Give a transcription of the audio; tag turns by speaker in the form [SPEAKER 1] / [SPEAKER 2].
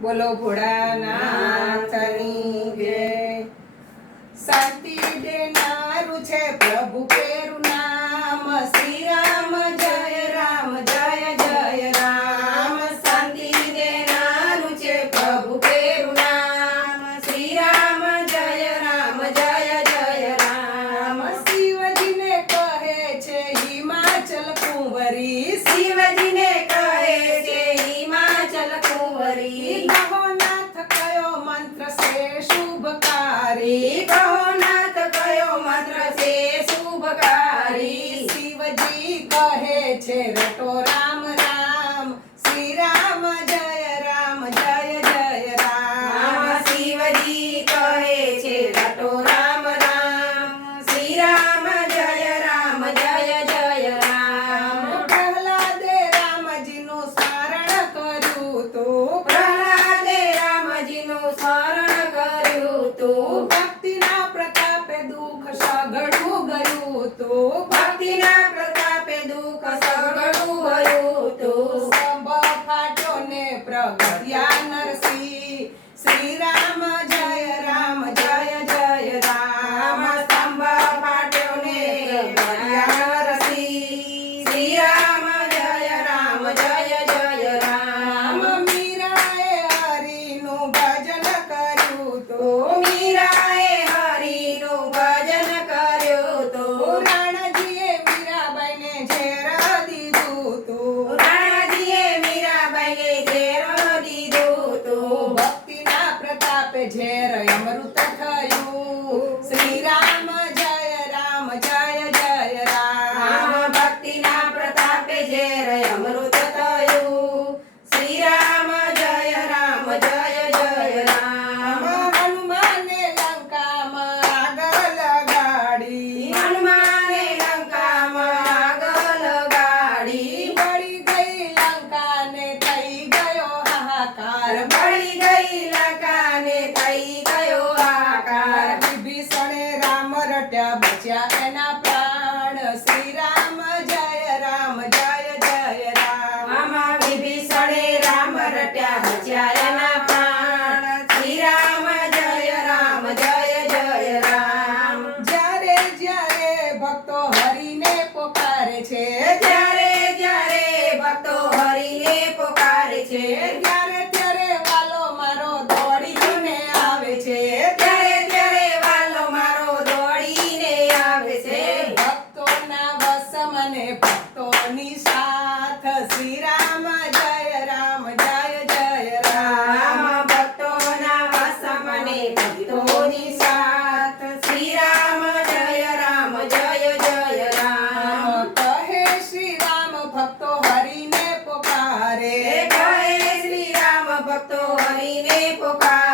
[SPEAKER 1] બોલો ભોળાનાથની જય. શાંતિ દેનારું છે પ્રભુ પેરું નામ. શ્રી રામ જય રામ, જય જય રામ. શાંતિ દેનારું છે પ્રભુ કેરું નામ શ્રી રામ જય રામ જય જય રામ શિવજીને કહે છે હિમાચલ કુંવરી શિવજીને કહે છે હિમાચલ કુંવરી કહો નાથ કયો મંત્ર છે શુભકારી કહો નાથ કયો મંત્ર છે શુભકારી શિવજી કહે છે રટો રામ રામ. શ્રી રામ જય રામ જય જય રામ. શિવજી કહે છે રટો રામ રામ. શ્રી રામ જય રામ જય જય રામ. પ્રહલાદે રામજીનું સ્મરણ કર્યું તો. પ્રહલાદે રામજીનું સ્મરણ કર્યું તો. ભક્તિના પ્રતાપે દુઃખ સગડું ગયું તો. ભક્તિના પ્રતાપે દુઃખ સગડું ગયું તો સંભ ફાટ્યો ને પ્રગટ્યા નરસિંહ શ્રી રામ જય રામ જય જય રામ સ્તંભ ફાટ્યો ને પ્રગટ્યા નરસિંહ શ્રી રામ જય રામ જય જય રામ મીરાએ હરિનું ભજન કર્યું તો મીરાએ હરિનું ભજન કર્યું તો રાણાજીએ મીરાબાઈને ઝેર દીધું તો રાણાજીએ મીરાબાઈને ઝેર દીધું તો ભક્તિના પ્રતાપે ઝેર શ્રી રામ જય રામ, જય જય રામ. ભક્તિના પ્રતાપે ઝેર અમૃત થયું. શ્રી રામ જય રામ, જય જય રામ હનુમાને લંકામાં આગળ લગાડી હનુમાને લંકામાં આગળ લગાડી બળી ગઈ લંકાને થઈ ગયો હાહાકાર બળી ગઈ લંકાને થઈ ગયો હાહાકાર વિભીષણે રામ રટ્યા બચ્યા એના પ્રાણ શ્રી રામ જય રામ જય જય રામ આમાં વિભીષણે રામ રટ્યા બચ્યા એના પ્રાણ શ્રી રામ જય રામ જય જય રામ જ્યારે જ્યારે ભક્તો હરિને પોકારે છે જ્યારે જ્યારે ભક્તો હરિને પુકારે છે. ત્યારે ત્યારે વાલો મારો દોડીને આવે છે. ત્યારે ત્યારે વાલો મારો દોડીને આવે છે. ભક્તોના વસ મને ભક્તોની સાથ. શ્રી રામ, જય રામ, જય જય રામ. ભક્તોના વસ મને ભક્તોની સાથ શ્રી રામ જય રામ જય જય રામ કહે શ્રી રામ ભક્તો હરિને પોકારે કહે શ્રી રામ ભક્તો હરિને પોકારે